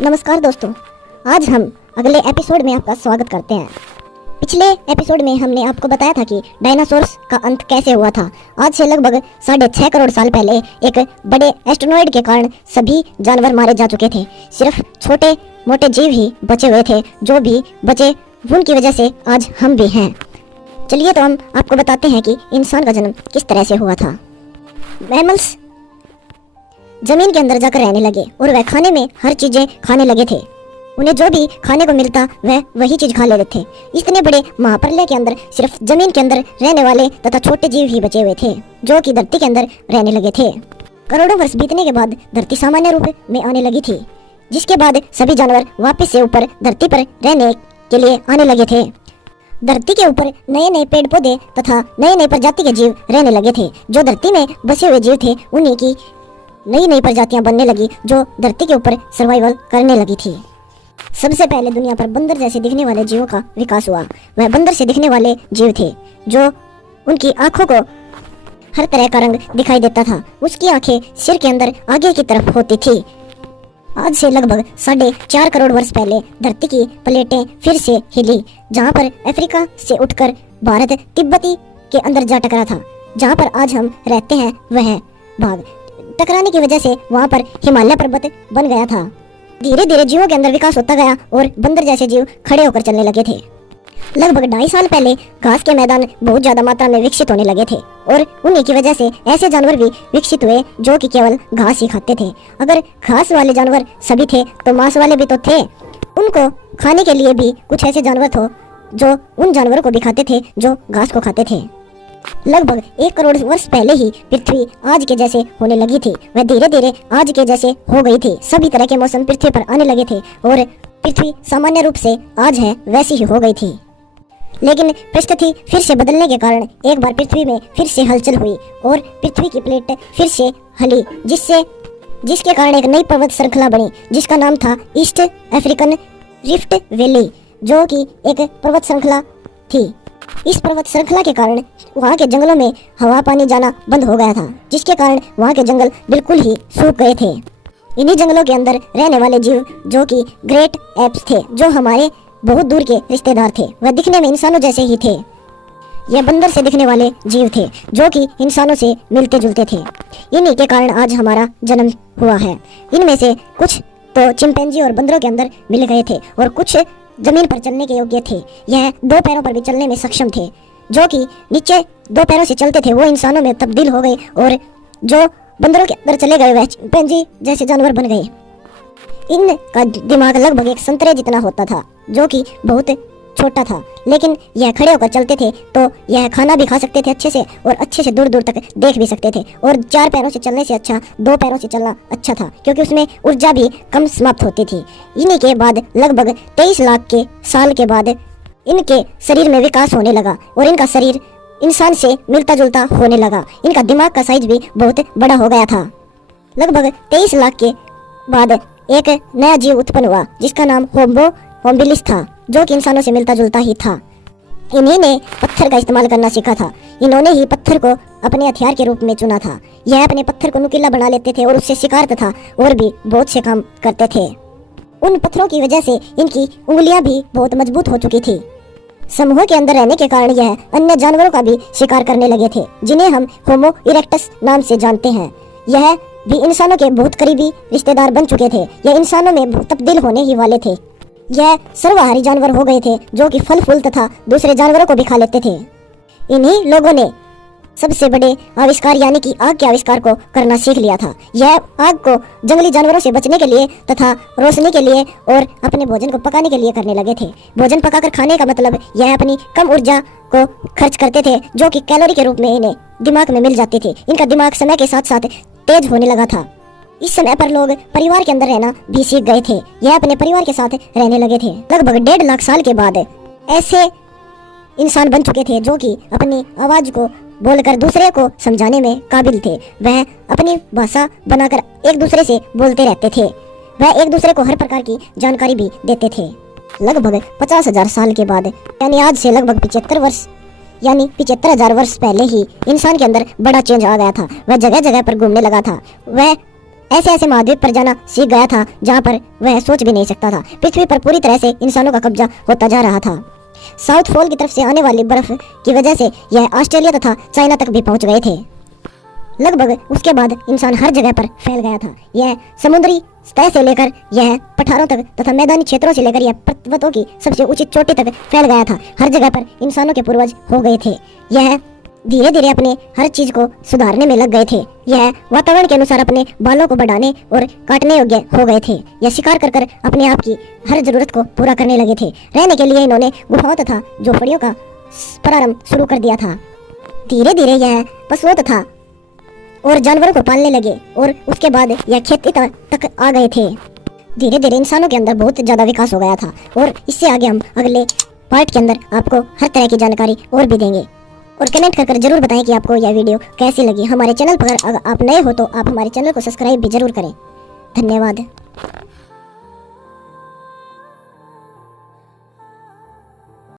नमस्कार दोस्तों, आज हम अगले एपिसोड में आपका स्वागत करते हैं। पिछले एपिसोड में हमने आपको बताया था कि डायनासोर्स का अंत कैसे हुआ था। आज से लगभग 6.5 करोड़ साल पहले एक बड़े एस्ट्रोनॉइड के कारण सभी जानवर मारे जा चुके थे। सिर्फ छोटे मोटे जीव ही बचे हुए थे। जो भी बचे उनकी वजह से आज हम भी हैं। चलिए तो हम आपको बताते हैं कि इंसान का जन्म किस तरह से हुआ था। मैमल्स जमीन के अंदर जाकर रहने लगे और वह खाने में हर चीजें खाने लगे थे। उन्हें जो भी खाने को मिलता वह वही चीज खा लेते थे। इतने बड़े महाप्रलय के अंदर सिर्फ जमीन के अंदर रहने वाले तथा छोटे जीव ही बचे हुए थे जो कि धरती के अंदर रहने लगे थे। करोड़ों वर्ष बीतने के बाद धरती सामान्य रूप में आने लगी थी, जिसके बाद सभी जानवर वापस से ऊपर धरती पर रहने के लिए आने लगे थे। धरती के ऊपर नए नए पेड़ पौधे तथा नए नए प्रजाति के जीव रहने लगे थे। जो धरती में बसे हुए जीव थे उन्हीं की नई नई प्रजातियां बनने लगी जो धरती के ऊपर सर्वाइवल करने लगी थी। सबसे पहले दुनिया पर बंदर जैसे दिखने वाले जीवों का विकास हुआ। वह बंदर से दिखने वाले जीव थे जो उनकी आंखों को हर तरह का रंग दिखाई देता था। उसकी आंखें सिर के अंदर आगे की तरफ होती थी। आज से लगभग 4.5 करोड़ वर्ष पहले धरती की प्लेटें फिर से हिली, जहां पर अफ्रीका से उठकर भारत तिब्बती के अंदर जा टकरा था। जहां पर आज हम रहते हैं वह भाग टकराने की वजह से वहां पर हिमालय पर्वत बन गया था। धीरे धीरे जीवों के अंदर विकास होता गया और बंदर जैसे जीव खड़े होकर चलने लगे थे। लगभग 2.5 साल पहले घास के मैदान बहुत ज्यादा मात्रा में विकसित होने लगे थे और उन्हीं की वजह से ऐसे जानवर भी विकसित हुए जो कि केवल घास ही खाते थे। अगर घास वाले जानवर सभी थे तो मांस वाले भी तो थे। उनको खाने के लिए भी कुछ ऐसे जानवर थे जो उन जानवरों को भी खाते थे जो घास को खाते थे। लगभग 1 करोड़ वर्ष पहले ही पृथ्वी आज के जैसे होने लगी थी। वह धीरे धीरे आज के जैसे हो गई थी। सभी तरह के मौसम पृथ्वी पर आने लगे थे और पृथ्वी सामान्य रूप से आज है वैसी ही हो गई थी। लेकिन परिस्थिति फिर से बदलने के कारण एक बार पृथ्वी में फिर से हलचल हुई और पृथ्वी की प्लेट फिर से हिली, जिसके कारण एक नई पर्वत श्रृंखला बनी जिसका नाम था ईस्ट अफ्रीकन रिफ्ट वैली, जो कि एक पर्वत श्रृंखला थी। इस पर्वत श्रृंखला के कारण वहाँ के जंगलों में हवा पानी जाना बंद हो गया था, जिसके कारण वहाँ के जंगल बिल्कुल ही सूख गए थे। इन्हीं जंगलों के अंदर रहने वाले जीव जो कि ग्रेट एप्स थे, जो हमारे बहुत दूर के रिश्तेदार थे। वह दिखने में इंसानों जैसे ही थे। यह बंदर से दिखने वाले जीव थे जो कि इंसानों से मिलते जुलते थे। इन्हीं के कारण आज हमारा जन्म हुआ है। इनमें से कुछ तो चिंपैंजी और बंदरों के अंदर मिल गए थे और कुछ जमीन पर चलने के योग्य थे। यह 2 पैरों पर भी चलने में सक्षम थे। जो कि नीचे 2 पैरों से चलते थे वो इंसानों में तब्दील हो गए और जो बंदरों के अंदर चले गए वह चिंपैंजी जैसे जानवर बन गए। इनका दिमाग लगभग एक संतरे जितना होता था जो कि बहुत छोटा था, लेकिन यह खड़े होकर चलते थे तो यह खाना भी खा सकते थे अच्छे से और अच्छे से दूर दूर तक देख भी सकते थे। और 4 पैरों से चलने से अच्छा 2 पैरों से चलना अच्छा था, क्योंकि उसमें ऊर्जा भी कम समाप्त होती थी। इन्हीं के बाद लगभग 23 लाख के साल के बाद इनके शरीर में विकास होने लगा और इनका शरीर इंसान से मिलता जुलता होने लगा। इनका दिमाग का साइज भी बहुत बड़ा हो गया था। लगभग 23 लाख के बाद एक नया जीव उत्पन्न हुआ जिसका नाम होमो होम्बिलिस था, जो कि इंसानों से मिलता जुलता ही था। इन्हीं ने पत्थर का इस्तेमाल करना सीखा था। इन्होंने ही पत्थर को अपने हथियार के रूप में चुना था। यह अपने पत्थर को नुकीला बना लेते थे और उससे शिकार तथा और भी बहुत से काम करते थे। उन पत्थरों की वजह से इनकी उंगलियां भी बहुत मजबूत हो चुकी थी। समूह के अंदर रहने के कारण यह अन्य जानवरों का भी शिकार करने लगे थे, जिन्हें हम होमो इरेक्टस नाम से जानते हैं। यह भी इंसानों के बहुत करीबी रिश्तेदार बन चुके थे। यह इंसानों में तब्दील होने ही वाले थे। यह सर्वाहारी जानवर हो गए थे जो कि फल फूल तथा दूसरे जानवरों को भी खा लेते थे। इन्हीं लोगों ने सबसे बड़े आविष्कार यानी कि आग के आविष्कार को करना सीख लिया था। यह आग को जंगली जानवरों से बचने के लिए तथा रोशनी के लिए और अपने भोजन को पकाने के लिए करने लगे थे। भोजन पकाकर खाने का मतलब यह अपनी कम ऊर्जा को खर्च करते थे जो कि कैलोरी के रूप में इन्हें दिमाग में मिल जाती थी। इनका दिमाग समय के साथ साथ तेज होने लगा था। इस समय पर लोग परिवार के अंदर रहना भी सीख गए थे। यह अपने परिवार के साथ रहने लगे थे। लगभग 1.5 लाख साल के बाद ऐसे इंसान बन चुके थे जो कि अपनी आवाज को बोलकर दूसरे को समझाने में काबिल थे। वह अपनी भाषा बनाकर एक दूसरे से बोलते रहते थे। वह एक दूसरे को हर प्रकार की जानकारी भी देते थे। लगभग 50,000 साल के बाद यानी आज से लगभग 75,000 वर्ष पहले ही इंसान के अंदर बड़ा चेंज आ गया था। वह जगह जगह पर घूमने लगा था। वह ऐसे ऐसे महाद्वीप पर जाना सीख गया था जहाँ पर वह सोच भी नहीं सकता था। पृथ्वी पर पूरी तरह से इंसानों का कब्जा होता जा रहा था। साउथ पोल की तरफ से आने वाली बर्फ की वजह से यह ऑस्ट्रेलिया तथा चाइना तक भी पहुंच गए थे। लगभग उसके बाद इंसान हर जगह पर फैल गया था। यह समुद्री सतह से लेकर यह पठारों तक तथा मैदानी क्षेत्रों से लेकर यह पर्वतों की सबसे ऊंची चोटी तक फैल गया था। हर जगह पर इंसानों के पूर्वज हो गए थे। यह धीरे धीरे अपने हर चीज को सुधारने में लग गए थे। यह वातावरण के अनुसार अपने बालों को बढ़ाने और काटने योग्य हो गए थे। यह शिकार कर कर अपने आप की हर जरूरत को पूरा करने लगे थे। रहने के लिए इन्होंने गुफाओं तथा झोपड़ियों का प्रारंभ शुरू कर दिया था। धीरे धीरे यह पशुओं तथा और जानवरों को पालने लगे और उसके बाद यह खेती तक आ गए थे। धीरे धीरे इंसानों के अंदर बहुत ज्यादा विकास हो गया था और इससे आगे हम अगले पार्ट के अंदर आपको हर तरह की जानकारी और भी देंगे। और कमेंट कर जरूर बताएं कि आपको यह वीडियो कैसी लगी। हमारे चैनल पर अगर आप नए हो तो आप हमारे चैनल को सब्सक्राइब भी जरूर करें। धन्यवाद।